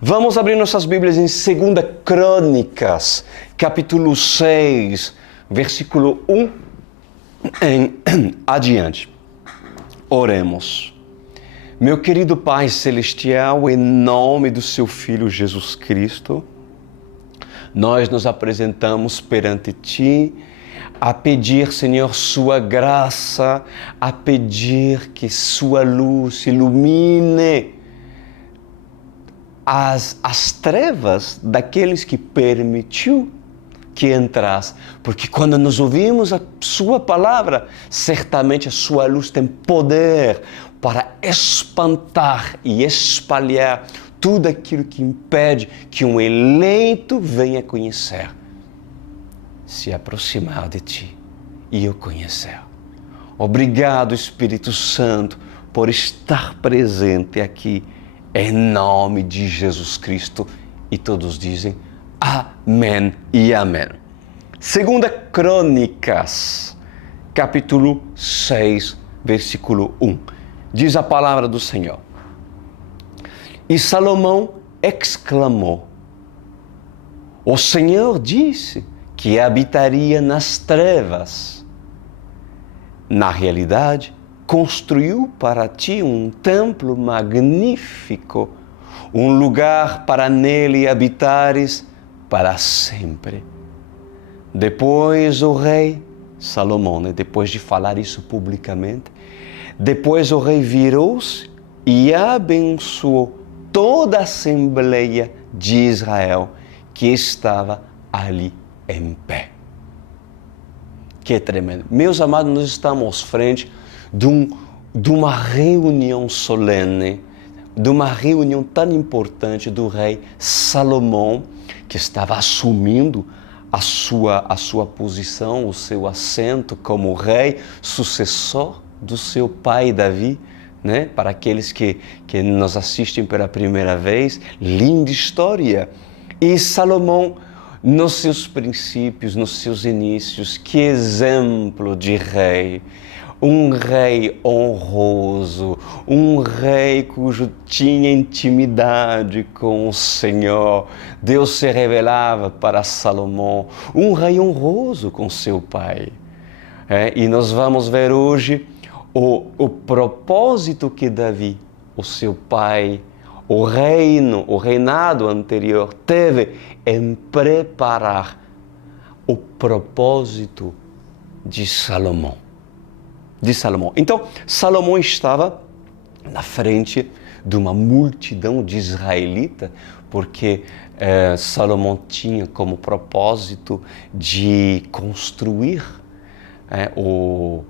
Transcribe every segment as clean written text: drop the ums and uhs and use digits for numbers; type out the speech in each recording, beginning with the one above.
Vamos abrir nossas Bíblias em 2 Crônicas, capítulo 6, versículo 1 em adiante. Oremos. Meu querido Pai Celestial, em nome do Seu Filho Jesus Cristo, nós nos apresentamos perante Ti a pedir, Senhor, Sua graça, a pedir que Sua luz ilumine as trevas daqueles que permitiu que entrasse. Porque quando nós ouvimos a Sua palavra, certamente a Sua luz tem poder para espantar e espalhar tudo aquilo que impede que um eleito venha conhecer, se aproximar de Ti e o conhecer. Obrigado, Espírito Santo, por estar presente aqui, em nome de Jesus Cristo. E todos dizem amém e amém. 2 Crônicas, capítulo 6, versículo 1. Diz a palavra do Senhor. E Salomão exclamou: o Senhor disse que habitaria nas trevas. Na realidade, construiu para ti um templo magnífico, um lugar para nele habitares para sempre. Depois o rei Salomão, depois de falar isso publicamente, depois o rei virou-se e abençoou toda a Assembleia de Israel que estava ali em pé. Que tremendo. Meus amados, nós estamos frente de uma reunião solene, de uma reunião tão importante do rei Salomão, que estava assumindo a sua posição, o seu assento como rei, sucessor do seu pai Davi. Para aqueles que nos assistem pela primeira vez, linda história. E Salomão, nos seus princípios, nos seus inícios, que exemplo de rei! Um rei honroso, um rei cujo tinha intimidade com o Senhor. Deus se revelava para Salomão, um rei honroso com seu pai. E nós vamos ver hoje o propósito que Davi, o seu pai, o reinado anterior, teve em preparar o propósito de Salomão. Então, Salomão estava na frente de uma multidão de israelitas, porque Salomão tinha como propósito de construir o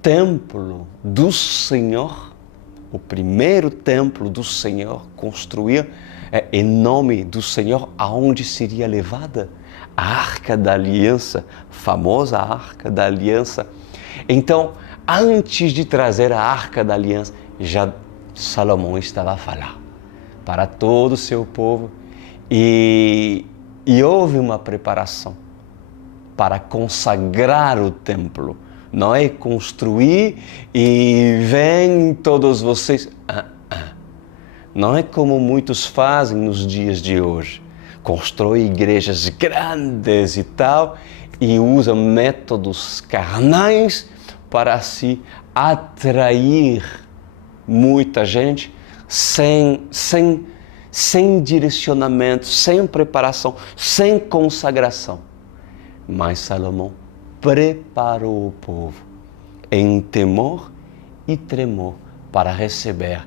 templo do Senhor, o primeiro templo do Senhor, construir em nome do Senhor, aonde seria levada a Arca da Aliança, famosa Arca da Aliança. Então, antes de trazer a Arca da Aliança, já Salomão estava a falar para todo o seu povo e houve uma preparação para consagrar o templo. Não é construir e vem todos vocês. Não é como muitos fazem nos dias de hoje. Constrói igrejas grandes e tal, e usam métodos carnais para se atrair muita gente sem direcionamento, sem preparação, sem consagração. Mas Salomão preparou o povo em temor e tremor para receber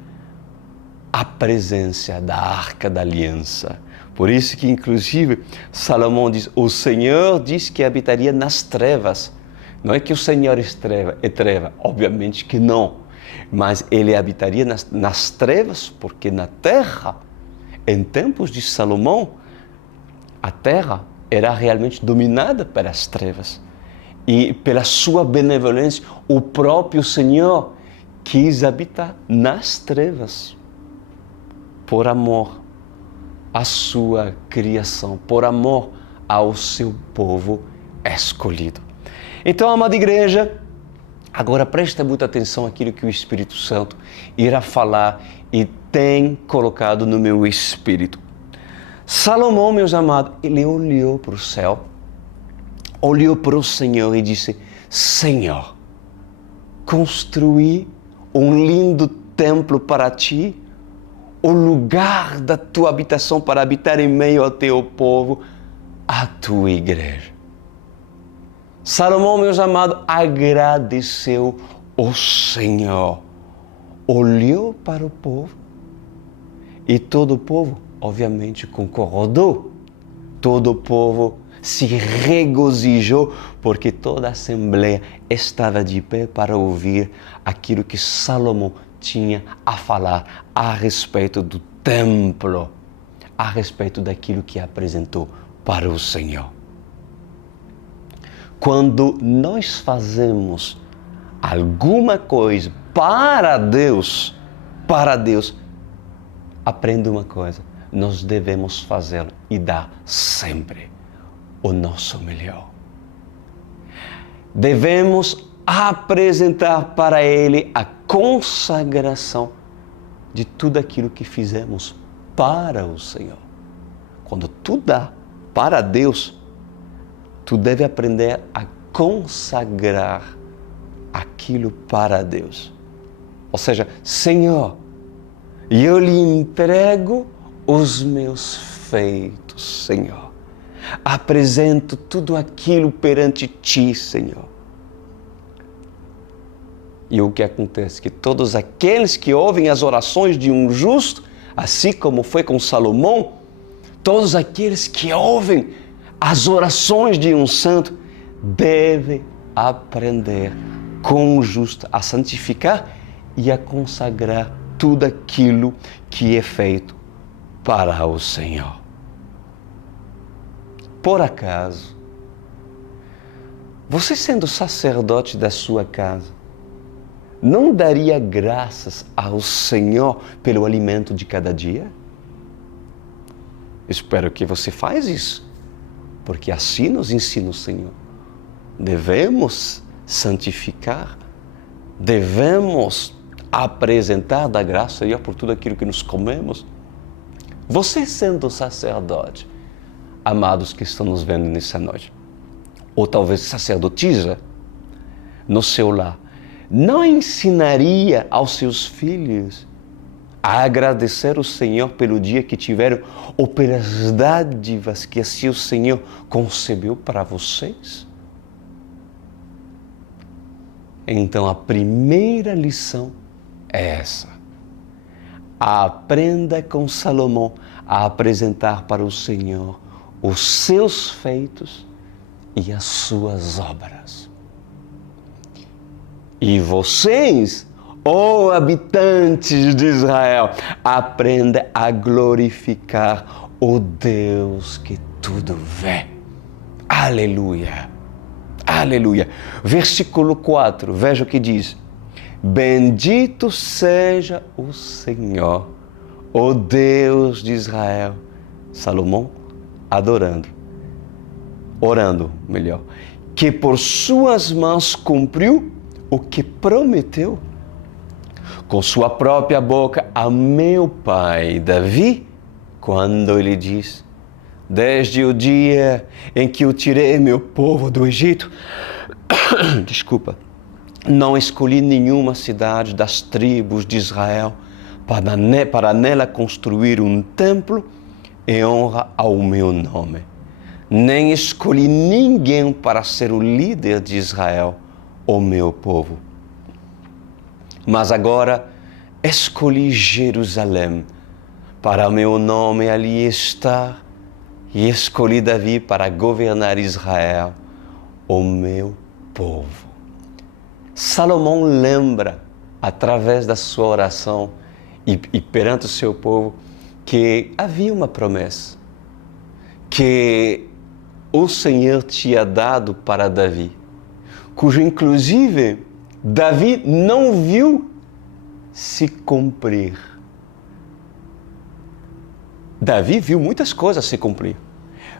a presença da Arca da Aliança. Por isso que, inclusive, Salomão diz, o Senhor diz que habitaria nas trevas. Não é que o Senhor é treva, obviamente que não. Mas ele habitaria nas trevas, porque na terra, em tempos de Salomão, a terra era realmente dominada pelas trevas. E pela sua benevolência, o próprio Senhor quis habitar nas trevas, por amor à sua criação, por amor ao seu povo escolhido. Então, amada igreja, agora presta muita atenção àquilo que o Espírito Santo irá falar e tem colocado no meu espírito. Salomão, meus amados, ele olhou para o céu, olhou para o Senhor e disse: Senhor, construí um lindo templo para ti, o lugar da tua habitação para habitar em meio ao teu povo, a tua igreja. Salomão, meus amados, agradeceu ao Senhor, olhou para o povo e todo o povo, obviamente, concordou. Todo o povo se regozijou porque toda a assembleia estava de pé para ouvir aquilo que Salomão tinha a falar a respeito do templo, a respeito daquilo que apresentou para o Senhor. Quando nós fazemos alguma coisa para Deus, aprenda uma coisa: nós devemos fazê-lo e dar sempre o nosso melhor. Devemos apresentar para Ele a consagração de tudo aquilo que fizemos para o Senhor. Quando tu dá para Deus, tu deve aprender a consagrar aquilo para Deus. Ou seja, Senhor, eu lhe entrego os meus feitos, Senhor. Apresento tudo aquilo perante ti, Senhor. E o que acontece? Que todos aqueles que ouvem as orações de um justo, assim como foi com Salomão, todos aqueles que ouvem as orações de um santo, devem aprender com o justo a santificar e a consagrar tudo aquilo que é feito para o Senhor. Por acaso, você sendo sacerdote da sua casa, não daria graças ao Senhor pelo alimento de cada dia? Espero que você faz isso, porque assim nos ensina o Senhor. Devemos santificar, devemos apresentar da graça a Deus por tudo aquilo que nos comemos. Você sendo sacerdote, amados que estão nos vendo nessa noite, ou talvez sacerdotisa, no seu lar, não ensinaria aos seus filhos a agradecer o Senhor pelo dia que tiveram ou pelas dádivas que assim o Senhor concebeu para vocês? Então a primeira lição é essa. Aprenda com Salomão a apresentar para o Senhor os seus feitos e as suas obras. E vocês, ó habitantes de Israel, aprenda a glorificar o Deus que tudo vê. Aleluia! Aleluia! Versículo 4, veja o que diz. Bendito seja o Senhor, o Deus de Israel. Salomão orando, que por suas mãos cumpriu o que prometeu com sua própria boca a meu pai Davi, quando ele diz: desde o dia em que eu tirei meu povo do Egito, não escolhi nenhuma cidade das tribos de Israel para nela construir um templo em honra ao meu nome. Nem escolhi ninguém para ser o líder de Israel, o meu povo. Mas agora escolhi Jerusalém para o meu nome ali estar, e escolhi Davi para governar Israel, o meu povo. Salomão lembra, através da sua oração e perante o seu povo, que havia uma promessa, que o Senhor tinha dado para Davi, cujo inclusive Davi não viu se cumprir. Davi viu muitas coisas se cumprir,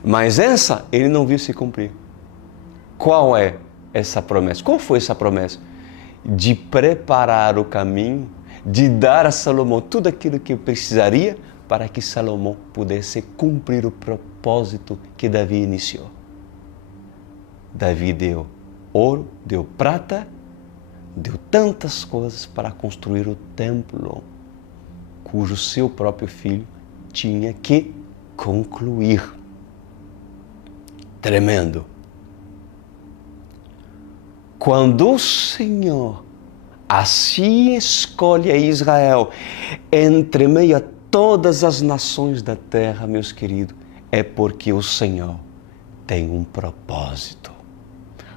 mas essa ele não viu se cumprir. Qual é essa promessa? Qual foi essa promessa? De preparar o caminho, de dar a Salomão tudo aquilo que precisaria para que Salomão pudesse cumprir o propósito que Davi iniciou. Davi deu ouro, deu prata, deu tantas coisas para construir o templo, cujo seu próprio filho tinha que concluir. Tremendo. Quando o Senhor assim escolhe a Israel entre meio a todas as nações da terra, meus queridos, é porque o Senhor tem um propósito.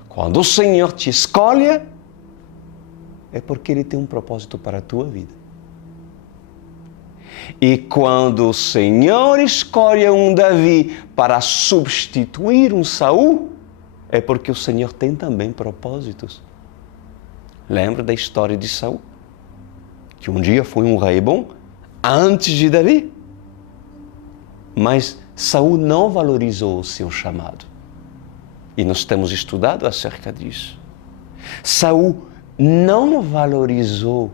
Quando o Senhor te escolhe, é porque Ele tem um propósito para a tua vida. E quando o Senhor escolhe um Davi para substituir um Saul, é porque o Senhor tem também propósitos. Lembra da história de Saul? Que um dia foi um rei bom antes de Davi. Mas Saul não valorizou o seu chamado. E nós temos estudado acerca disso. Saul não valorizou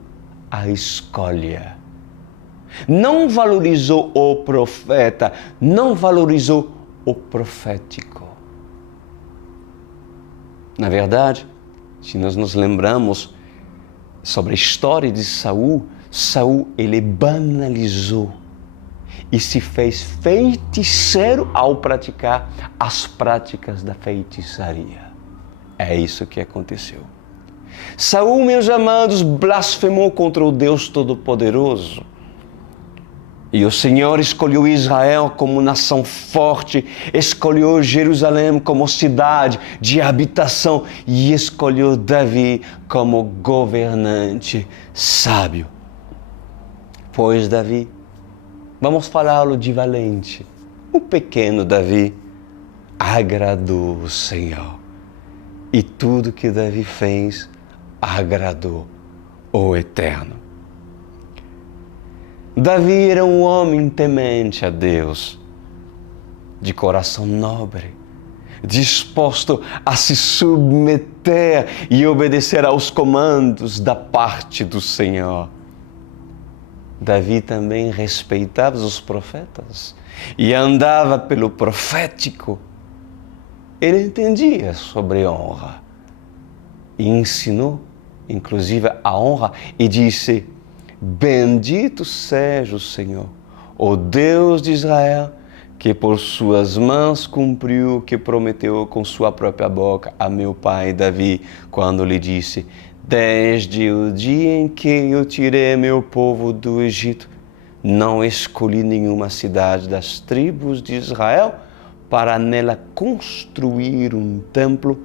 a escolha. Não valorizou o profeta, não valorizou o profético. Na verdade, se nós nos lembramos sobre a história de Saul, Saul ele banalizou e se fez feiticeiro ao praticar as práticas da feitiçaria. É isso que aconteceu. Saul, meus amados, blasfemou contra o Deus Todo-Poderoso. E o Senhor escolheu Israel como nação forte, escolheu Jerusalém como cidade de habitação e escolheu Davi como governante sábio. Pois Davi, vamos falá-lo de valente, o pequeno Davi agradou o Senhor. E tudo que Davi fez agradou o Eterno. Davi era um homem temente a Deus, de coração nobre, disposto a se submeter e obedecer aos comandos da parte do Senhor. Davi também respeitava os profetas e andava pelo profético. Ele entendia sobre honra e ensinou, inclusive, a honra e disse: bendito seja o Senhor, o Deus de Israel, que por suas mãos cumpriu o que prometeu com sua própria boca a meu pai Davi, quando lhe disse: desde o dia em que eu tirei meu povo do Egito, não escolhi nenhuma cidade das tribos de Israel para nela construir um templo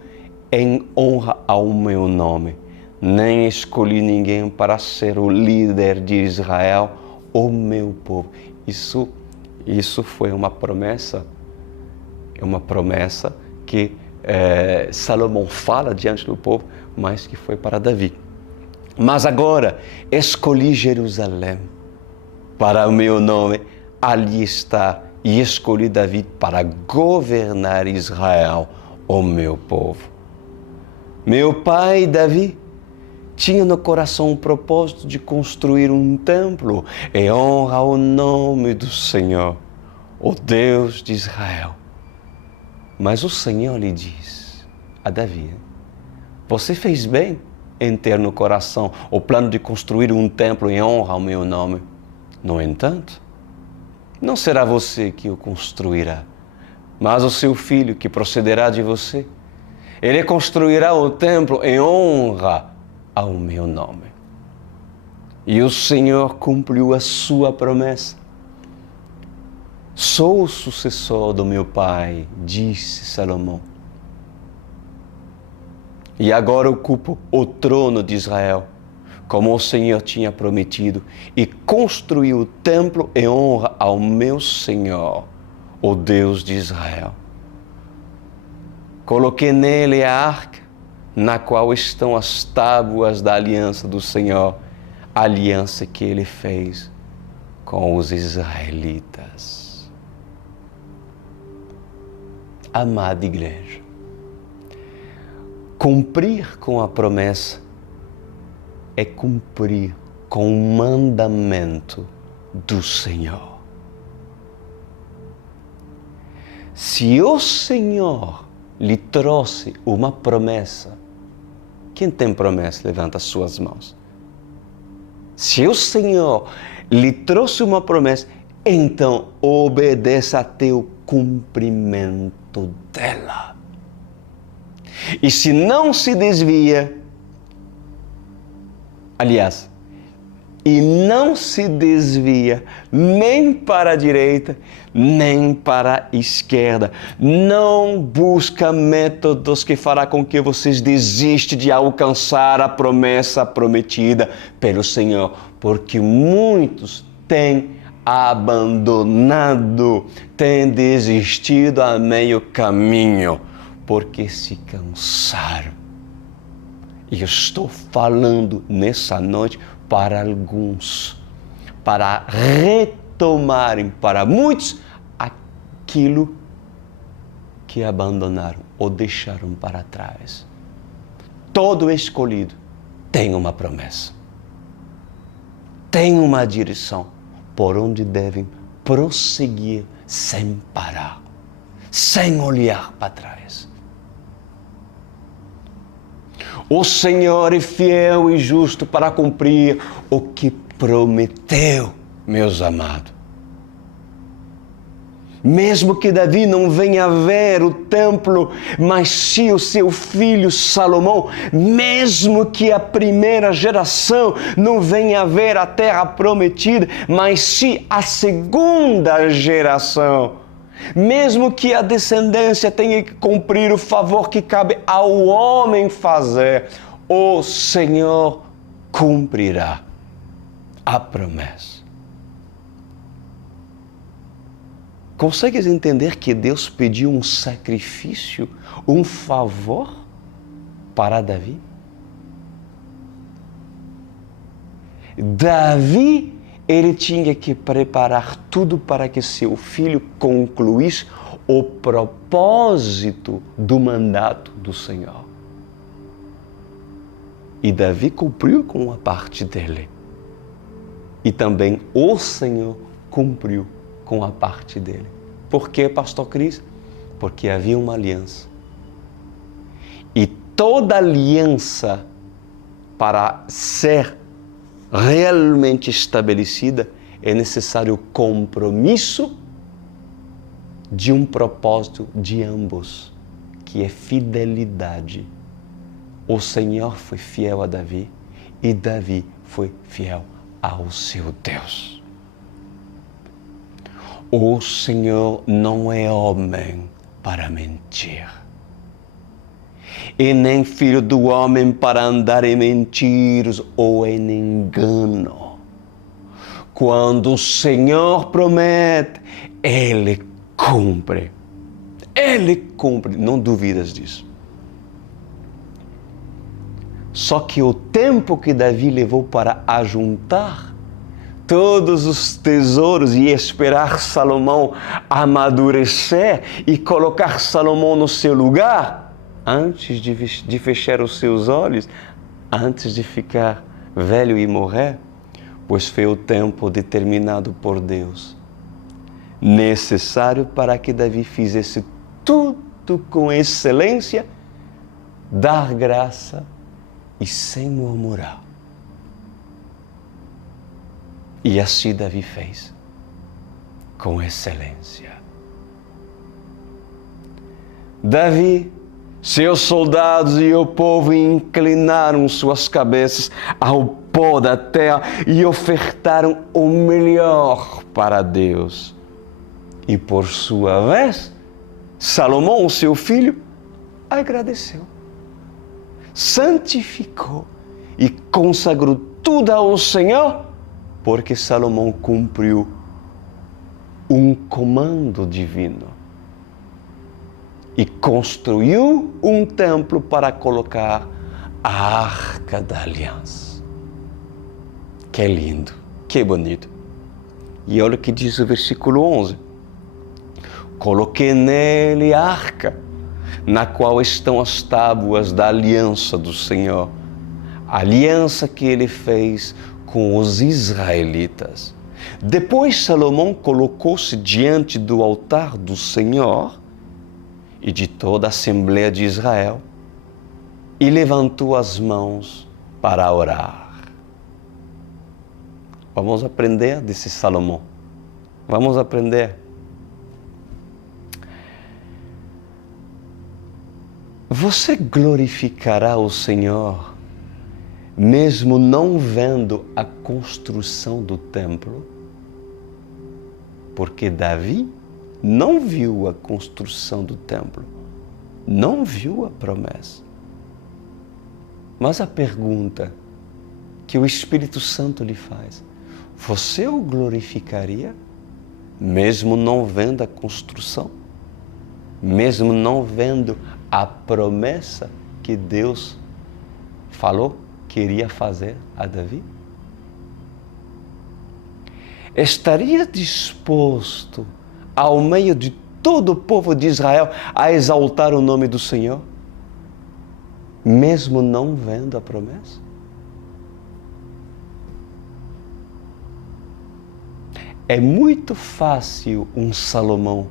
em honra ao meu nome. Nem escolhi ninguém para ser o líder de Israel, o meu povo. Isso foi uma promessa que Salomão fala diante do povo, mas que foi para Davi. Mas agora, escolhi Jerusalém para o meu nome, ali está, e escolhi Davi para governar Israel, o meu povo. Meu pai Davi tinha no coração o propósito de construir um templo em honra ao nome do Senhor, o Deus de Israel. Mas o Senhor lhe diz a Davi: você fez bem em ter no coração o plano de construir um templo em honra ao meu nome. No entanto, não será você que o construirá, mas o seu filho que procederá de você. Ele construirá o templo em honra ao meu nome. E o Senhor cumpriu a sua promessa. Sou o sucessor do meu pai, disse Salomão. E agora ocupo o trono de Israel, como o Senhor tinha prometido, e construí o templo em honra ao meu Senhor, o Deus de Israel. Coloquei nele a arca, na qual estão as tábuas da aliança do Senhor, a aliança que Ele fez com os israelitas. Amada igreja, cumprir com a promessa é cumprir com o mandamento do Senhor. Se o Senhor lhe trouxe uma promessa, quem tem promessa, levanta as suas mãos. Se o Senhor lhe trouxe uma promessa, então obedeça até o cumprimento dela. E se não se desvia, aliás, e não se desvia nem para a direita, nem para a esquerda. Não busca métodos que fará com que vocês desistam de alcançar a promessa prometida pelo Senhor, porque muitos têm abandonado, têm desistido a meio caminho, porque se cansaram. E eu estou falando nessa noite para alguns, para retomarem para muitos aquilo que abandonaram ou deixaram para trás. Todo escolhido tem uma promessa, tem uma direção por onde devem prosseguir sem parar, sem olhar para trás. O Senhor é fiel e justo para cumprir o que prometeu, meus amados. Mesmo que Davi não venha ver o templo, mas se o seu filho Salomão, mesmo que a primeira geração não venha ver a terra prometida, mas se a segunda geração, mesmo que a descendência tenha que cumprir o favor que cabe ao homem fazer, o Senhor cumprirá a promessa. Consegues entender que Deus pediu um sacrifício, um favor para Davi? Davi, ele tinha que preparar tudo para que seu filho concluísse o propósito do mandato do Senhor. E Davi cumpriu com a parte dele. E também o Senhor cumpriu com a parte dele. Por quê, pastor Cris? Porque havia uma aliança. E toda aliança, para ser realmente estabelecida, é necessário o compromisso de um propósito de ambos, que é fidelidade. O Senhor foi fiel a Davi e Davi foi fiel ao seu Deus. O Senhor não é homem para mentir, e nem filho do homem para andar em mentiras ou em engano. Quando o Senhor promete, Ele cumpre. Ele cumpre, não duvidas disso. Só que o tempo que Davi levou para ajuntar todos os tesouros e esperar Salomão amadurecer e colocar Salomão no seu lugar, antes de fechar os seus olhos, antes de ficar velho e morrer, pois foi o tempo determinado por Deus, necessário para que Davi fizesse tudo com excelência, dar graça e sem murmurar. E assim Davi fez, com excelência. Davi, seus soldados e o povo inclinaram suas cabeças ao pó da terra e ofertaram o melhor para Deus. E por sua vez, Salomão, seu filho, agradeceu, santificou e consagrou tudo ao Senhor, porque Salomão cumpriu um comando divino e construiu um templo para colocar a Arca da Aliança. Que lindo, que bonito. E olha o que diz o versículo 11. Coloquei nele a arca, na qual estão as tábuas da aliança do Senhor, a aliança que ele fez com os israelitas. Depois Salomão colocou-se diante do altar do Senhor e de toda a Assembleia de Israel e levantou as mãos para orar. Vamos aprender desse Salomão. Vamos aprender. Você glorificará o Senhor mesmo não vendo a construção do templo? Porque Davi não viu a construção do templo, não viu a promessa. Mas a pergunta que o Espírito Santo lhe faz, você o glorificaria mesmo não vendo a construção? Mesmo não vendo a promessa que Deus falou que iria fazer a Davi? Estaria disposto, ao meio de todo o povo de Israel, a exaltar o nome do Senhor, mesmo não vendo a promessa? É muito fácil um Salomão,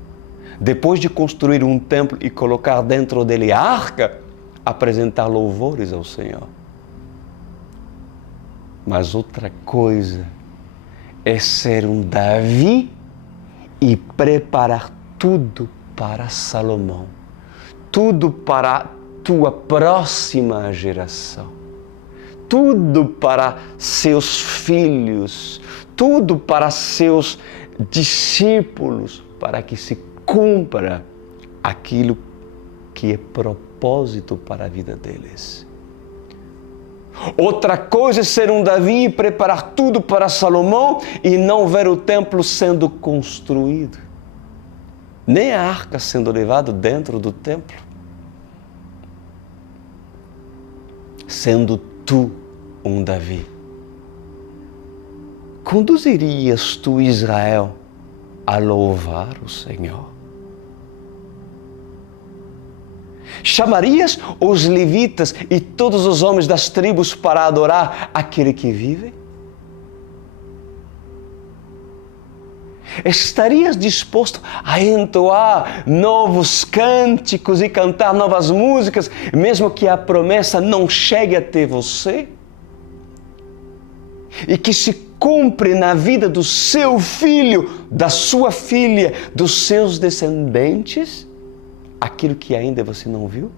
depois de construir um templo e colocar dentro dele a arca, apresentar louvores ao Senhor. Mas outra coisa é ser um Davi e preparar tudo para Salomão, tudo para a tua próxima geração, tudo para seus filhos, tudo para seus discípulos, para que se cumpra aquilo que é propósito para a vida deles. Outra coisa é ser um Davi e preparar tudo para Salomão e não ver o templo sendo construído, nem a arca sendo levada dentro do templo. Sendo tu um Davi, conduzirias tu Israel a louvar o Senhor? Chamarias os levitas e todos os homens das tribos para adorar aquele que vive? Estarias disposto a entoar novos cânticos e cantar novas músicas, mesmo que a promessa não chegue até você? E que se cumpre na vida do seu filho, da sua filha, dos seus descendentes, aquilo que ainda você não viu?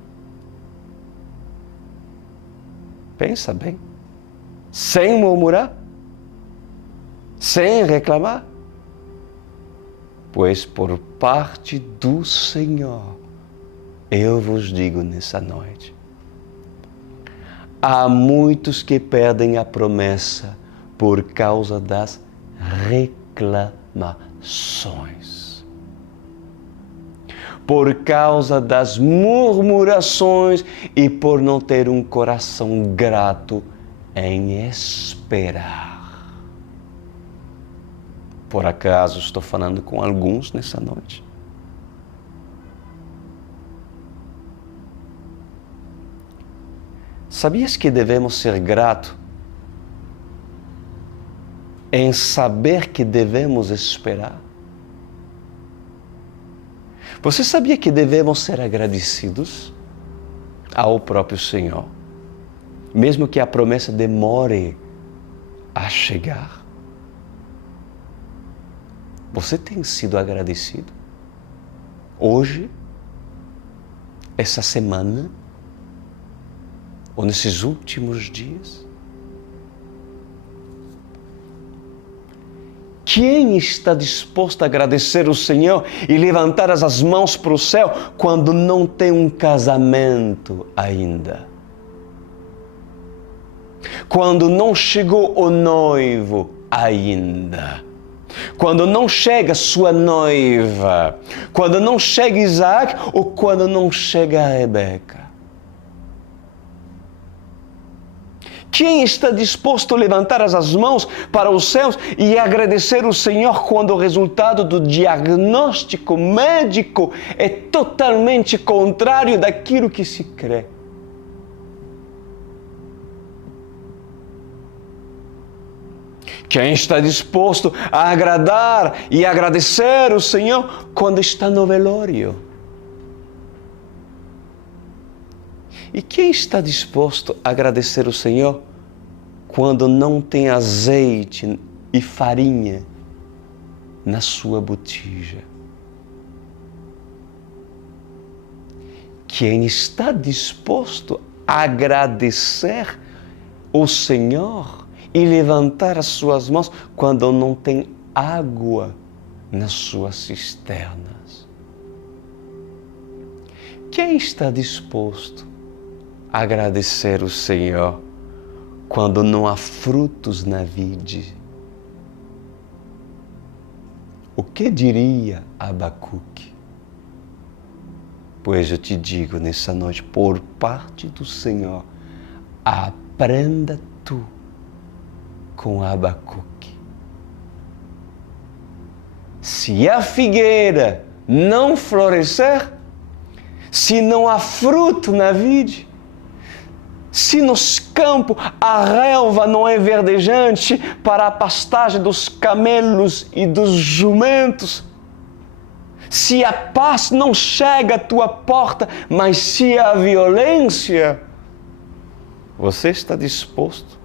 Pensa bem. Sem murmurar? Sem reclamar? Pois por parte do Senhor, eu vos digo nessa noite, há muitos que perdem a promessa por causa das reclamações, por causa das murmurações e por não ter um coração grato em esperar. Por acaso estou falando com alguns nessa noite? Sabias que devemos ser gratos em saber que devemos esperar? Você sabia que devemos ser agradecidos ao próprio Senhor, mesmo que a promessa demore a chegar? Você tem sido agradecido? Hoje, essa semana, ou nesses últimos dias? Quem está disposto a agradecer o Senhor e levantar as mãos para o céu quando não tem um casamento ainda? Quando não chegou o noivo ainda? Quando não chega sua noiva? Quando não chega Isaac ou quando não chega a Rebeca? Quem está disposto a levantar as mãos para os céus e agradecer o Senhor quando o resultado do diagnóstico médico é totalmente contrário daquilo que se crê? Quem está disposto a agradar e agradecer o Senhor quando está no velório? E quem está disposto a agradecer o Senhor quando não tem azeite e farinha na sua botija? Quem está disposto a agradecer o Senhor e levantar as suas mãos quando não tem água nas suas cisternas? Quem está disposto a agradecer o Senhor quando não há frutos na vide? O que diria Abacuque? Pois eu te digo nessa noite, por parte do Senhor, aprenda tu com Abacuque. Se a figueira não florescer, se não há fruto na vide, se nos campos a relva não é verdejante para a pastagem dos camelos e dos jumentos, se a paz não chega à tua porta, mas se há violência, você está disposto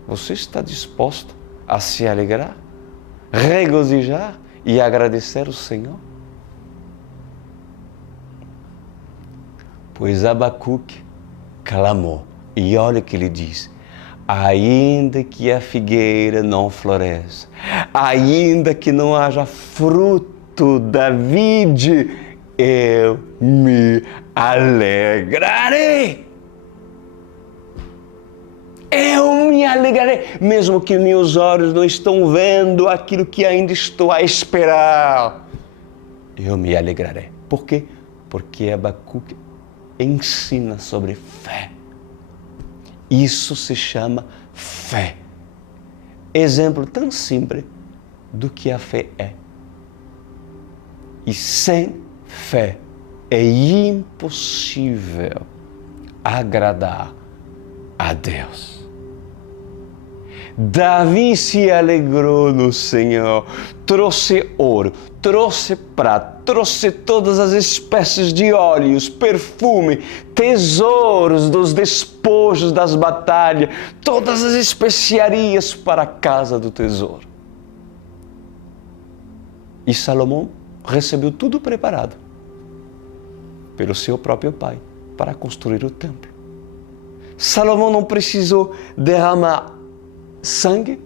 a se alegrar, regozijar e agradecer o Senhor? Pois Abacuque clamou, e olha o que ele diz: ainda que a figueira não floresça, ainda que não haja fruto da vide, eu me alegrarei. Eu me alegrarei, mesmo que meus olhos não estão vendo aquilo que ainda estou a esperar. Eu me alegrarei. Por quê? Porque Abacuque ensina sobre fé. Isso se chama fé. Exemplo tão simples do que a fé é. E sem fé é impossível agradar a Deus. Davi se alegrou no Senhor, trouxe ouro, trouxe prata, trouxe todas as espécies de óleos, perfume, tesouros dos despojos das batalhas, todas as especiarias para a casa do tesouro. E Salomão recebeu tudo preparado pelo seu próprio pai para construir o templo. Salomão não precisou derramar sangue,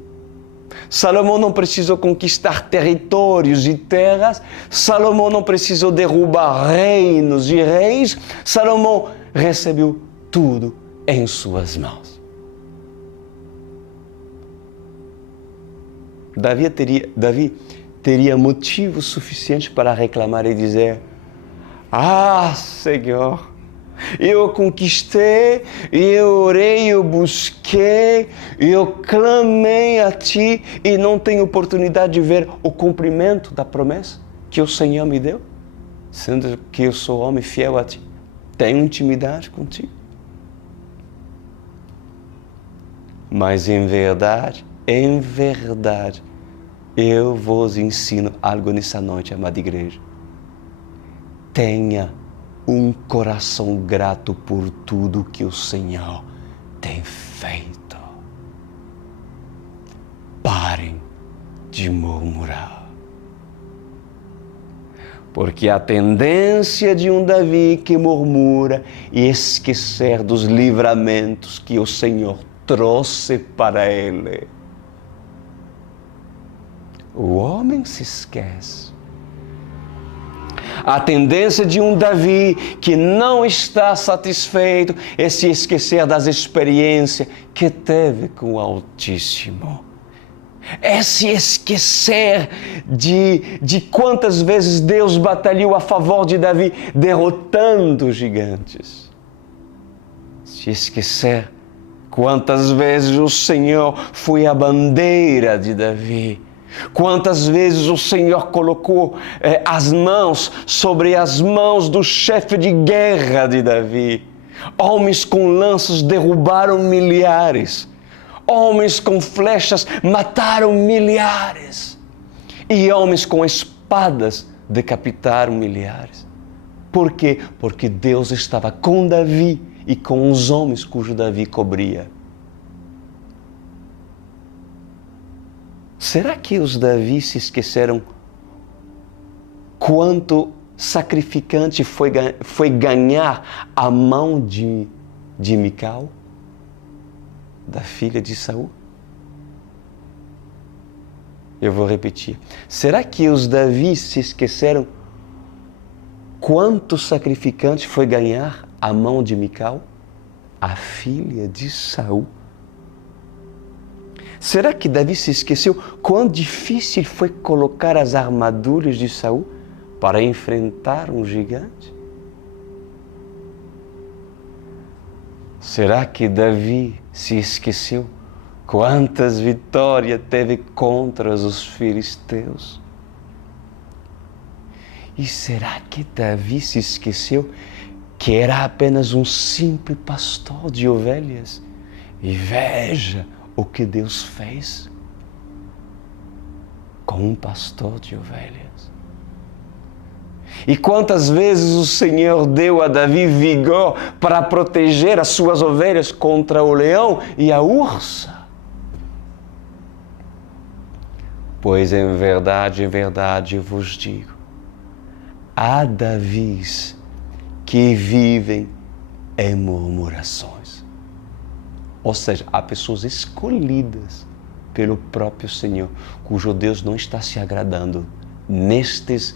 Salomão não precisou conquistar territórios e terras, Salomão não precisou derrubar reinos e reis, Salomão recebeu tudo em suas mãos. Davi teria motivo suficiente para reclamar e dizer: ah, Senhor, eu conquistei, eu orei, eu busquei, eu clamei a Ti e não tenho oportunidade de ver o cumprimento da promessa que o Senhor me deu, sendo que eu sou homem fiel a Ti, tenho intimidade contigo. Mas em verdade, eu vos ensino algo nessa noite, amada igreja. Tenha um coração grato por tudo que o Senhor tem feito. Parem de murmurar. Porque a tendência de um Davi que murmura e esquecer dos livramentos que o Senhor trouxe para ele. O homem se esquece. A tendência de um Davi que não está satisfeito é se esquecer das experiências que teve com o Altíssimo. É se esquecer de quantas vezes Deus batalhou a favor de Davi, derrotando os gigantes. Se esquecer quantas vezes o Senhor foi a bandeira de Davi. Quantas vezes o Senhor colocou as mãos sobre as mãos do chefe de guerra de Davi. Homens com lanças derrubaram milhares. Homens com flechas mataram milhares. E homens com espadas decapitaram milhares. Por quê? Porque Deus estava com Davi e com os homens cujo Davi cobria. Será que os Davi se esqueceram quanto sacrificante foi ganhar a mão de Mical, da filha de Saul? Eu vou repetir. Será que os Davi se esqueceram quanto sacrificante foi ganhar a mão de Mical, a filha de Saul? Será que Davi se esqueceu quão difícil foi colocar as armaduras de Saul para enfrentar um gigante? Será que Davi se esqueceu quantas vitórias teve contra os filisteus? E será que Davi se esqueceu que era apenas um simples pastor de ovelhas? E veja o que Deus fez com um pastor de ovelhas. E quantas vezes o Senhor deu a Davi vigor para proteger as suas ovelhas contra o leão e a ursa? Pois em verdade eu vos digo, há Davis que vivem em murmurações. Ou seja, há pessoas escolhidas pelo próprio Senhor, cujo Deus não está se agradando nesses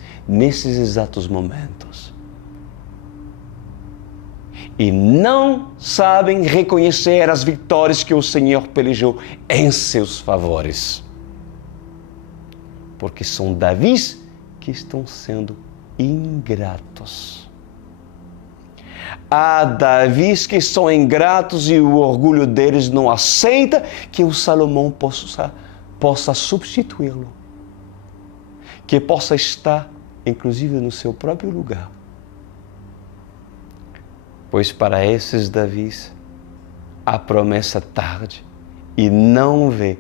exatos momentos. E não sabem reconhecer as vitórias que o Senhor pelejou em seus favores. Porque são Davis que estão sendo ingratos. Há Davis que são ingratos e o orgulho deles não aceita que o Salomão possa substituí-lo. Que possa estar, inclusive, no seu próprio lugar. Pois para esses Davis, a promessa tarde e não vê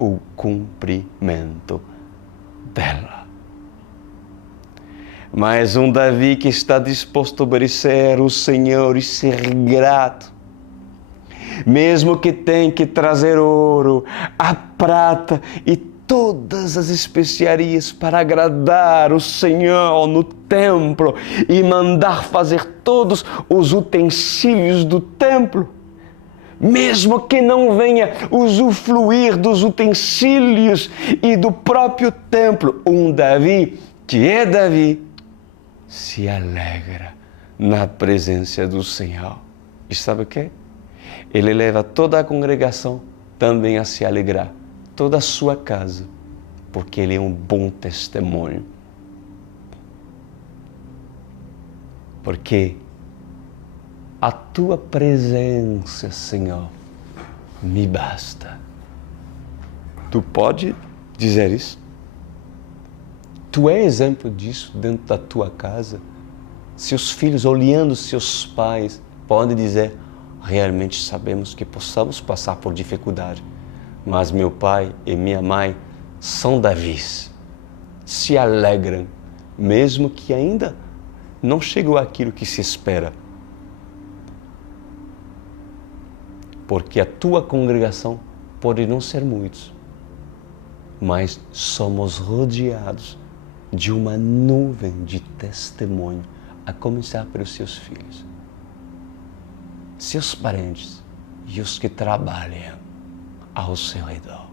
o cumprimento dela. Mas um Davi que está disposto a obedecer o Senhor e ser grato, mesmo que tenha que trazer ouro, a prata e todas as especiarias para agradar o Senhor no templo e mandar fazer todos os utensílios do templo, mesmo que não venha usufruir dos utensílios e do próprio templo, um Davi que é Davi, se alegra na presença do Senhor. E sabe o que? Ele leva toda a congregação também a se alegrar, toda a sua casa, porque ele é um bom testemunho. Porque a tua presença, Senhor, me basta. Tu pode dizer isso? Tu é exemplo disso dentro da tua casa? Seus filhos, olhando seus pais, podem dizer, realmente sabemos que possamos passar por dificuldade, mas meu pai e minha mãe são Davis, se alegram, mesmo que ainda não chegou àquilo que se espera. Porque a tua congregação pode não ser muitos, mas somos rodeados de uma nuvem de testemunho, a começar pelos seus filhos, seus parentes e os que trabalham ao seu redor.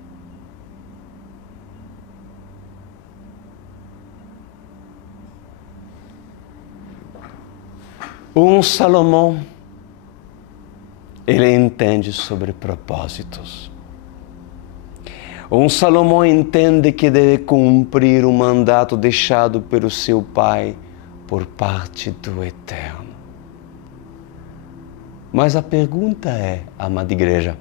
Um Salomão, ele entende sobre propósitos. Um Salomão entende que deve cumprir o mandato deixado pelo seu pai por parte do Eterno. Mas a pergunta é, amada igreja,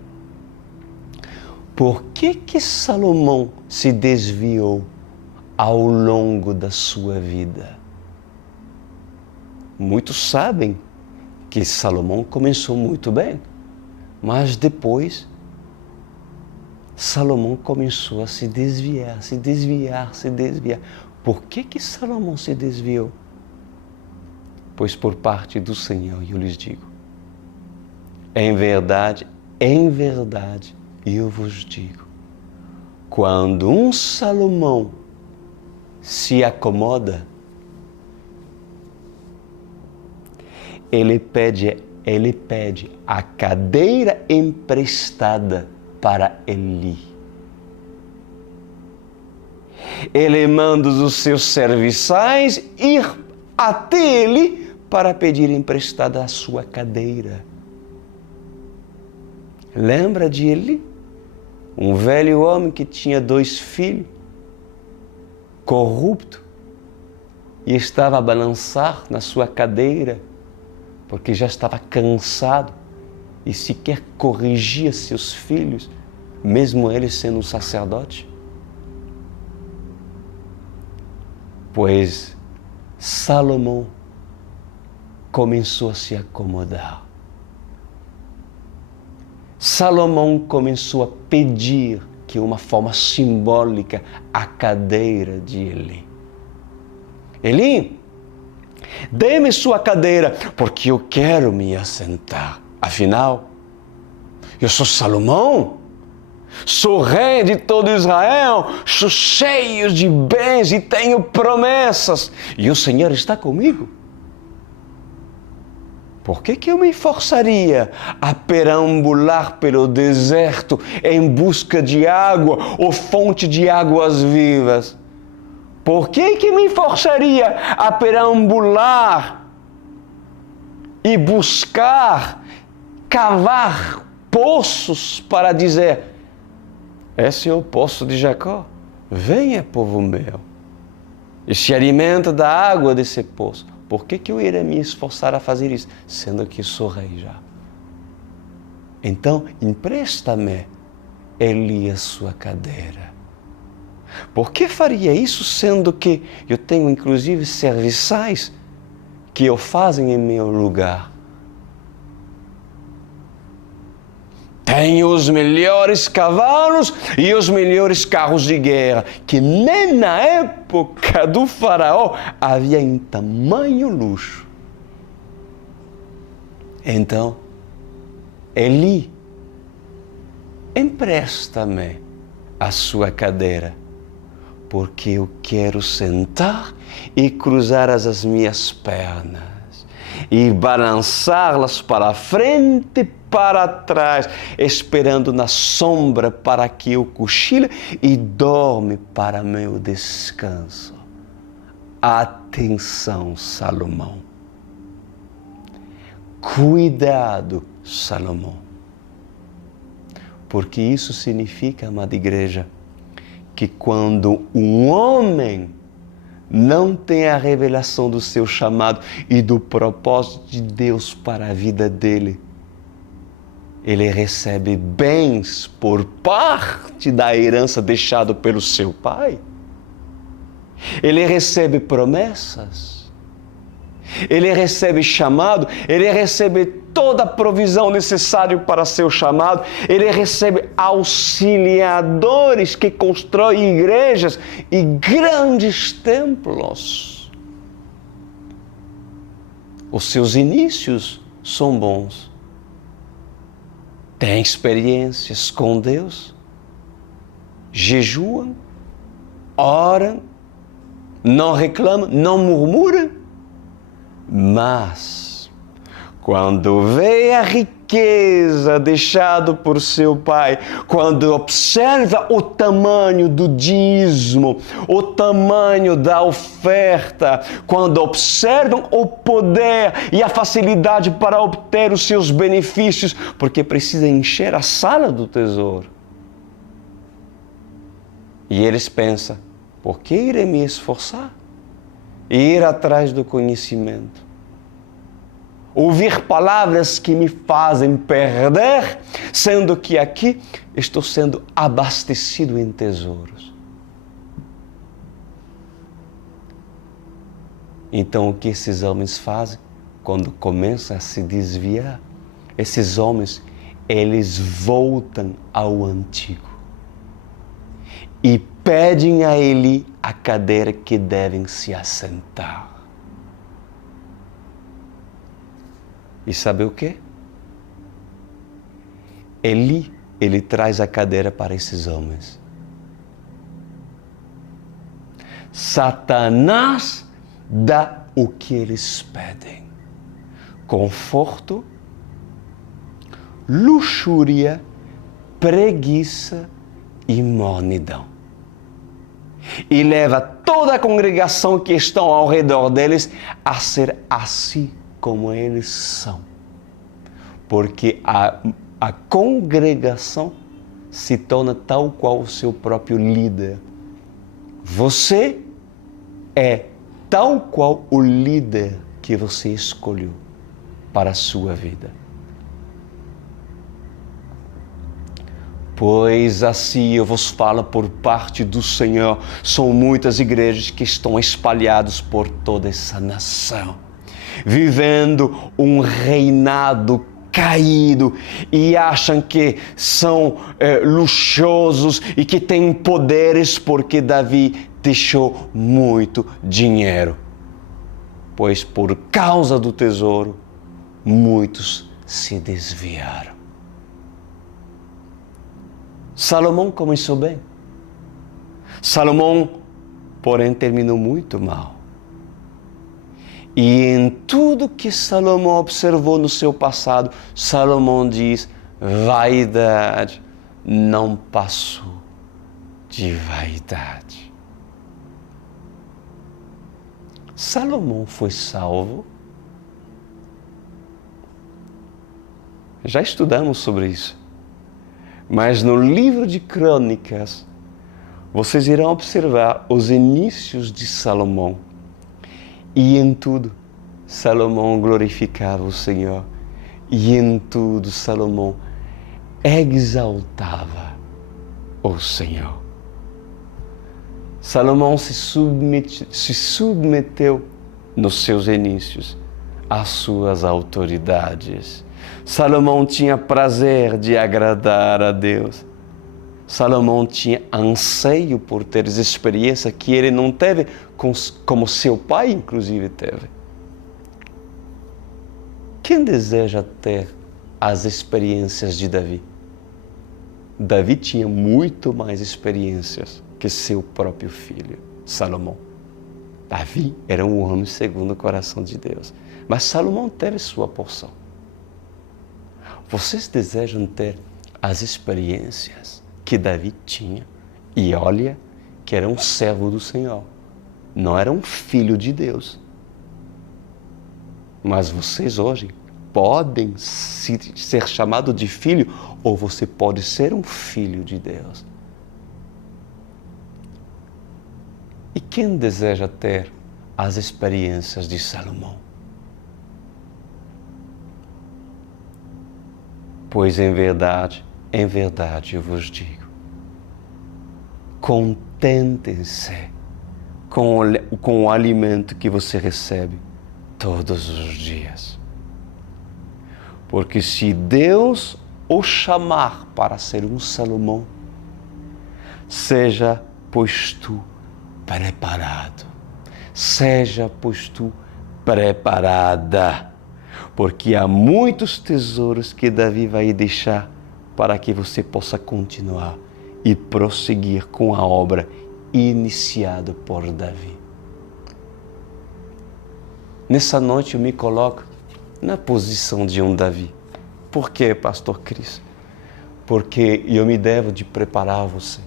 por que Salomão se desviou ao longo da sua vida? Muitos sabem que Salomão começou muito bem, mas depois Salomão começou a se desviar, se desviar, se desviar. Por que Salomão se desviou? Pois por parte do Senhor, eu lhes digo, em verdade, eu vos digo, quando um Salomão se acomoda, ele pede a cadeira emprestada para Eli. Ele manda os seus serviçais ir até ele para pedir emprestada a sua cadeira. Lembra de Eli? Um velho homem que tinha 2 filhos, corrupto, e estava a balançar na sua cadeira, porque já estava cansado e sequer corrigia seus filhos, mesmo ele sendo um sacerdote. Pois Salomão começou a se acomodar. Salomão começou a pedir, que é uma forma simbólica, a cadeira de Eli. Eli, dê-me sua cadeira, porque eu quero me assentar. Afinal, eu sou Salomão, sou rei de todo Israel, sou cheio de bens e tenho promessas, e o Senhor está comigo. Por que eu me forçaria a perambular pelo deserto em busca de água ou fonte de águas vivas? Por que me forçaria a perambular e buscar, cavar poços para dizer: esse é o poço de Jacó, venha, povo meu, e se alimenta da água desse poço? Por que eu iria me esforçar a fazer isso, sendo que sou rei já? Então, empresta-me, Eli, a sua cadeira. Por que faria isso, sendo que eu tenho inclusive serviçais que o fazem em meu lugar? Tenho os melhores cavalos e os melhores carros de guerra, que nem na época do faraó havia em tamanho luxo. Então, Eli, empresta-me a sua cadeira, porque eu quero sentar e cruzar as minhas pernas e balançá-las para frente e para trás, esperando na sombra para que eu cochile e dorme para meu descanso. Atenção, Salomão. Cuidado, Salomão. Porque isso significa, amada igreja, que quando um homem não tem a revelação do seu chamado e do propósito de Deus para a vida dele, ele recebe bens por parte da herança deixada pelo seu pai. Ele recebe promessas. Ele recebe chamado. Ele recebe toda a provisão necessária para seu chamado. Ele recebe auxiliadores que constroem igrejas e grandes templos. Os seus inícios são bons. Tem experiências com Deus, jejuam, oram, não reclamam, não murmuram, mas quando vê a riqueza deixada por seu pai, quando observa o tamanho do dízimo, o tamanho da oferta, quando observam o poder e a facilidade para obter os seus benefícios, porque precisa encher a sala do tesouro. E eles pensam: por que irei me esforçar? E ir atrás do conhecimento. Ouvir palavras que me fazem perder, sendo que aqui estou sendo abastecido em tesouros. Então, o que esses homens fazem quando começam a se desviar? Esses homens, eles voltam ao antigo. e pedem a Eli a cadeira que devem se assentar. E sabe o quê? Eli, ele traz a cadeira para esses homens. Satanás dá o que eles pedem: conforto, luxúria, preguiça e mornidão. E leva toda a congregação que estão ao redor deles a ser assim como eles são. Porque a congregação se torna tal qual o seu próprio líder. Você é tal qual o líder que você escolheu para a sua vida. Pois assim eu vos falo por parte do Senhor, são muitas igrejas que estão espalhadas por toda essa nação, vivendo um reinado caído e acham que são luxuosos e que têm poderes porque Davi deixou muito dinheiro. Pois por causa do tesouro, muitos se desviaram. Salomão começou bem. Salomão, porém, terminou muito mal. E em tudo que Salomão observou no seu passado, Salomão diz: vaidade não passou de vaidade. Salomão foi salvo? Já estudamos sobre isso. Mas no livro de Crônicas, vocês irão observar os inícios de Salomão. E em tudo, Salomão glorificava o Senhor. E em tudo, Salomão exaltava o Senhor. Salomão se submeteu nos seus inícios às suas autoridades. Salomão tinha prazer de agradar a Deus. Salomão tinha anseio por ter experiência que ele não teve, como seu pai inclusive teve. Quem deseja ter as experiências de Davi? Davi tinha muito mais experiências que seu próprio filho, Salomão. Davi era um homem segundo o coração de Deus. Mas Salomão teve sua porção. Vocês desejam ter as experiências que Davi tinha? E olha que era um servo do Senhor. Não era um filho de Deus. Mas vocês hoje podem ser chamados de filho, ou você pode ser um filho de Deus. E quem deseja ter as experiências de Salomão? Pois em verdade eu vos digo, contentem-se com o alimento que você recebe todos os dias. Porque se Deus o chamar para ser um Salomão, seja pois tu preparado, seja pois tu preparada, porque há muitos tesouros que Davi vai deixar para que você possa continuar e prosseguir com a obra iniciada por Davi. Nessa noite eu me coloco na posição de um Davi. Por quê, Pastor Cris? Porque eu me devo de preparar você.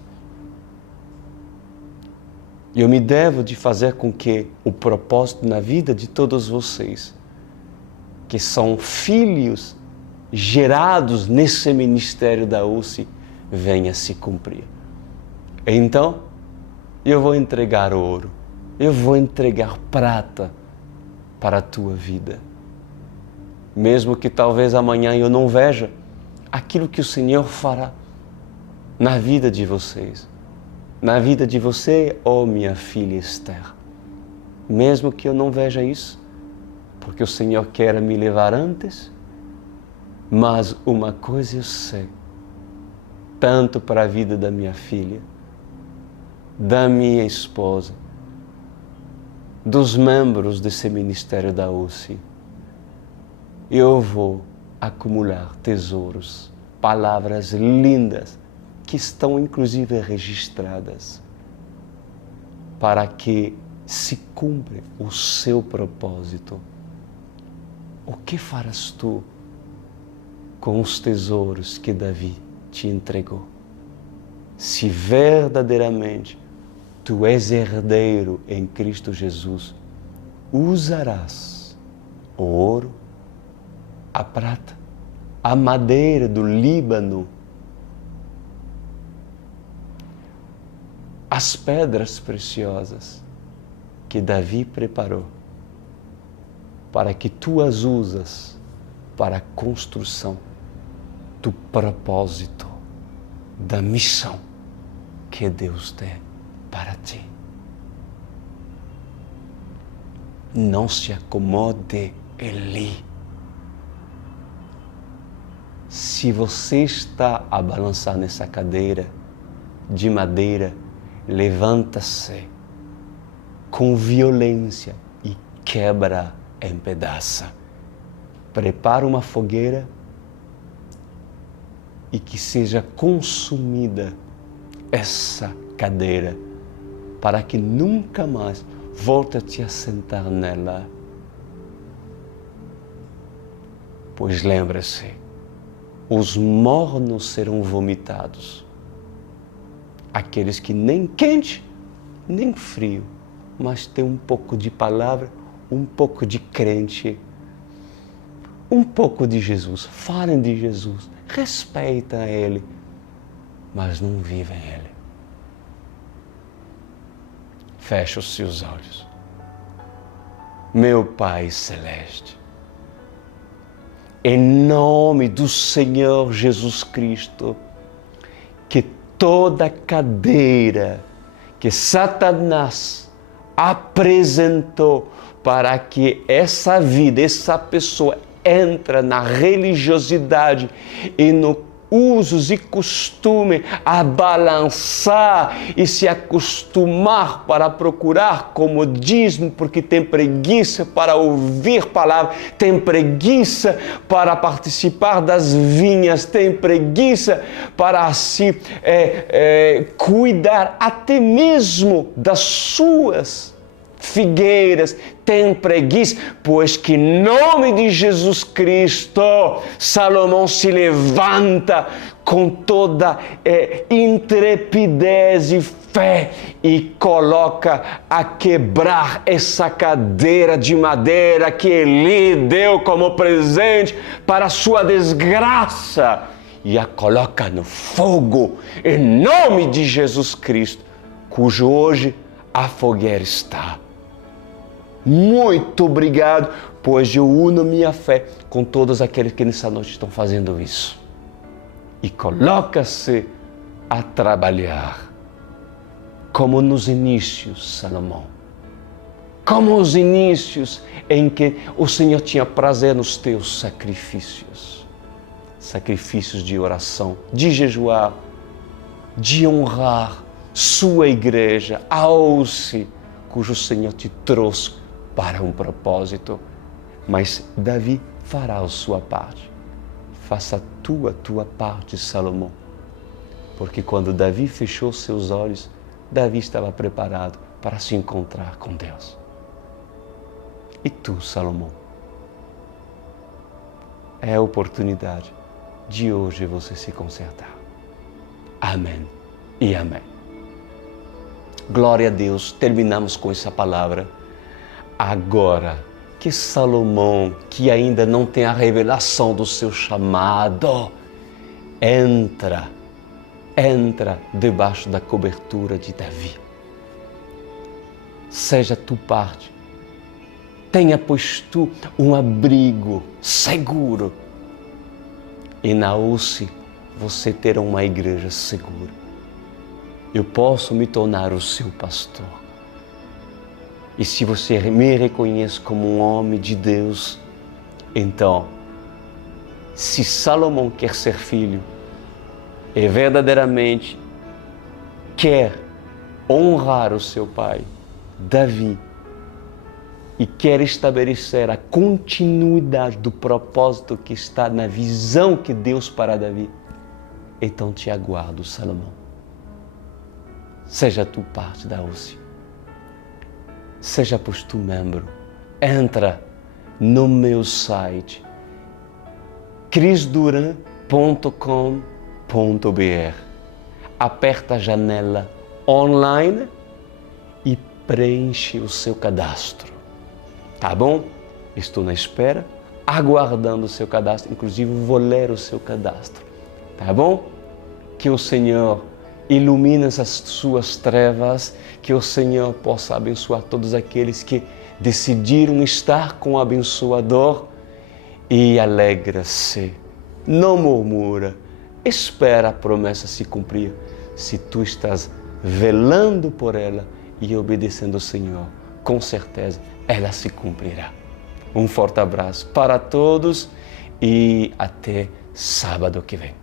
Eu me devo de fazer com que o propósito na vida de todos vocês, que são filhos gerados nesse ministério da UCI, venha a se cumprir. Então, eu vou entregar ouro, eu vou entregar prata para a tua vida. Mesmo que talvez amanhã eu não veja aquilo que o Senhor fará na vida de vocês. Na vida de você, ó minha filha Esther. Mesmo que eu não veja isso, porque o Senhor quer me levar antes, mas uma coisa eu sei, tanto para a vida da minha filha, da minha esposa, dos membros desse ministério da UCI. Eu vou acumular tesouros, palavras lindas, que estão inclusive registradas, para que se cumpra o seu propósito. O que farás tu com os tesouros que Davi te entregou? Se verdadeiramente tu és herdeiro em Cristo Jesus, usarás o ouro, a prata, a madeira do Líbano, as pedras preciosas que Davi preparou, para que tu as usas para a construção do propósito, da missão que Deus tem para ti. Não se acomode ali. Se você está a balançar nessa cadeira de madeira, levanta-se com violência e quebra em pedaços. Prepara uma fogueira e que seja consumida essa cadeira, para que nunca mais volte a te assentar nela. Pois lembre-se, os mornos serão vomitados, aqueles que nem quente, nem frio, mas tem um pouco de palavra, um pouco de crente, um pouco de Jesus. Falem de Jesus, respeitam Ele, mas não vivem Ele. Feche os seus olhos. Meu Pai Celeste, em nome do Senhor Jesus Cristo, que toda cadeira que Satanás apresentou para que essa vida, essa pessoa entre na religiosidade e no usos e costume a balançar e se acostumar para procurar comodismo, porque tem preguiça para ouvir palavra, tem preguiça para participar das vinhas, tem preguiça para se cuidar até mesmo das suas figueiras, tem preguiça, pois que em nome de Jesus Cristo, Salomão se levanta com toda intrepidez e fé e coloca a quebrar essa cadeira de madeira que ele deu como presente para a sua desgraça e a coloca no fogo, em nome de Jesus Cristo, cujo hoje a fogueira está. Muito obrigado, pois eu uno minha fé com todos aqueles que nessa noite estão fazendo isso. E coloca-se a trabalhar, como nos inícios, Salomão. Como os inícios em que o Senhor tinha prazer nos teus sacrifícios. Sacrifícios de oração, de jejuar, de honrar sua igreja, a UCI, cujo Senhor te trouxe para um propósito, mas Davi fará a sua parte. Faça a tua parte, Salomão, porque quando Davi fechou seus olhos, Davi estava preparado para se encontrar com Deus. E tu, Salomão, é a oportunidade de hoje você se consertar. Amém e amém. Glória a Deus, terminamos com essa palavra. Agora, que Salomão, que ainda não tem a revelação do seu chamado, entra debaixo da cobertura de Davi. Seja tu parte. Tenha, pois, tu um abrigo seguro. E na UCI você terá uma igreja segura. Eu posso me tornar o seu pastor. E se você me reconhece como um homem de Deus, então, se Salomão quer ser filho e verdadeiramente quer honrar o seu pai, Davi, e quer estabelecer a continuidade do propósito que está na visão que Deus para Davi, então te aguardo, Salomão. Seja tu parte da OSCE. Seja pois tu membro. Entra no meu site crisduran.com.br. Aperta a janela online e preenche o seu cadastro. Tá bom? Estou na espera, aguardando o seu cadastro. Inclusive, vou ler o seu cadastro. Tá bom? Que o Senhor ilumine as suas trevas, que o Senhor possa abençoar todos aqueles que decidiram estar com o abençoador e alegra-se. Não murmura, espera a promessa se cumprir. Se tu estás velando por ela e obedecendo ao Senhor, com certeza ela se cumprirá. Um forte abraço para todos e até sábado que vem.